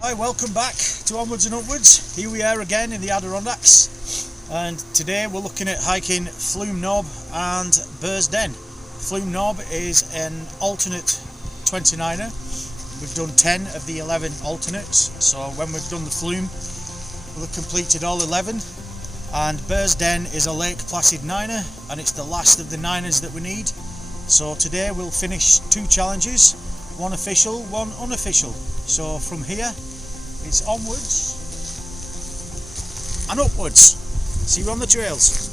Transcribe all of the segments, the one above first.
Hi, welcome back to Onwards and Upwards. Here we are again in the Adirondacks, and today we're looking at hiking Flume Knob and Bear's Den. Flume Knob is an alternate 29er. We've done 10 of the 11 alternates, so when we've done the Flume we've completed all 11. And Bear's Den is a Lake Placid 9er, and it's the last of the 9ers that we need. So today we'll finish 2 challenges, one official, one unofficial. So from here it's onwards and upwards. See you on the trails.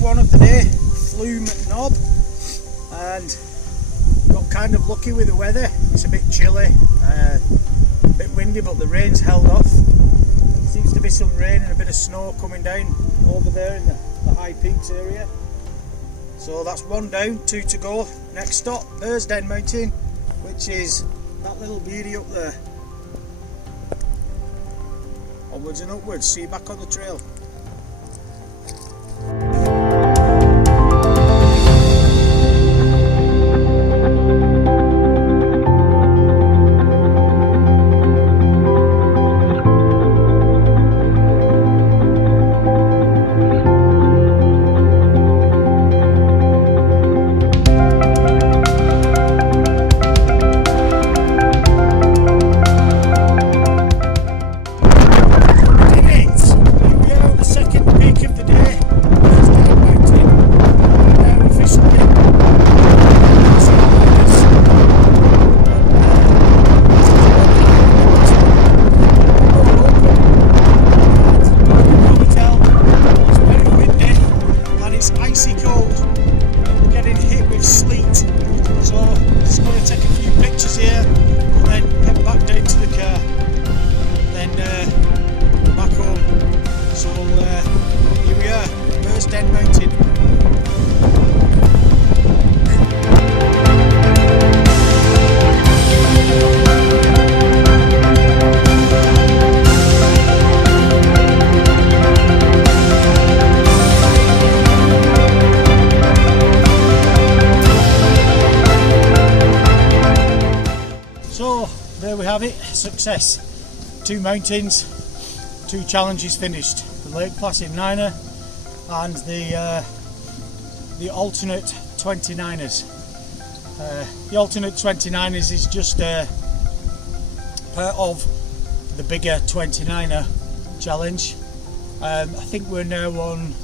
One of the day, Flume Knob, and got kind of lucky with the weather. It's a bit chilly, a bit windy, but the rain's held off. Seems to be some rain and a bit of snow coming down over there in the high peaks area. So that's 1 down, 2 to go. Next stop, Bear's Den Mountain, which is that little beauty up there. Onwards and upwards. See you back on the trail. So there we have it, success. 2 mountains, 2 challenges finished. The Lake Placid 9er and the alternate 29ers. The alternate 29ers is just part of the bigger 29er challenge. I think we're now on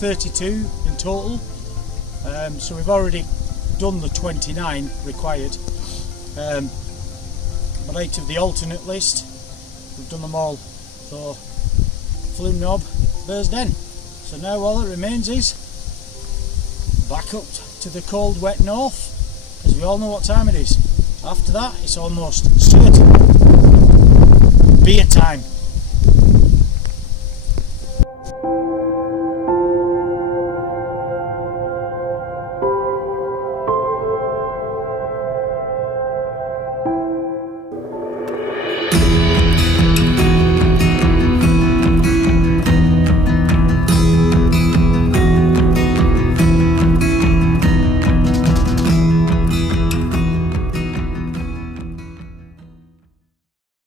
32 in total. So we've already done the 29 required. But out of the alternate list, we've done them all. So Flume Knob, Bear's Den. So now all that remains is back up to the cold wet north, as we all know what time it is. After that it's almost certain beer time.